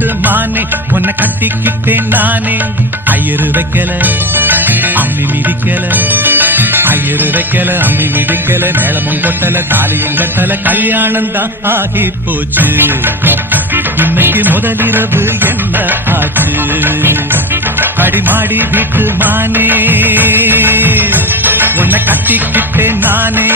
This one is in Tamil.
வீட்டு மானே உன்னை கட்டிக்கிட்டேன் நானே. ஐயரு வைக்கல அம்மி மிதிக்கல, ஐயரு வைக்கல அம்மி மிதிக்கல, மேளமும் கொட்டல தாலியும் கட்டல, கல்யாணம் தான் ஆகி போச்சு. இன்னைக்கு முதலிரவு என்ன ஆச்சு? அடிமாடி வீட்டு மானே உன்னை கட்டிக்கிட்டேன் நானே.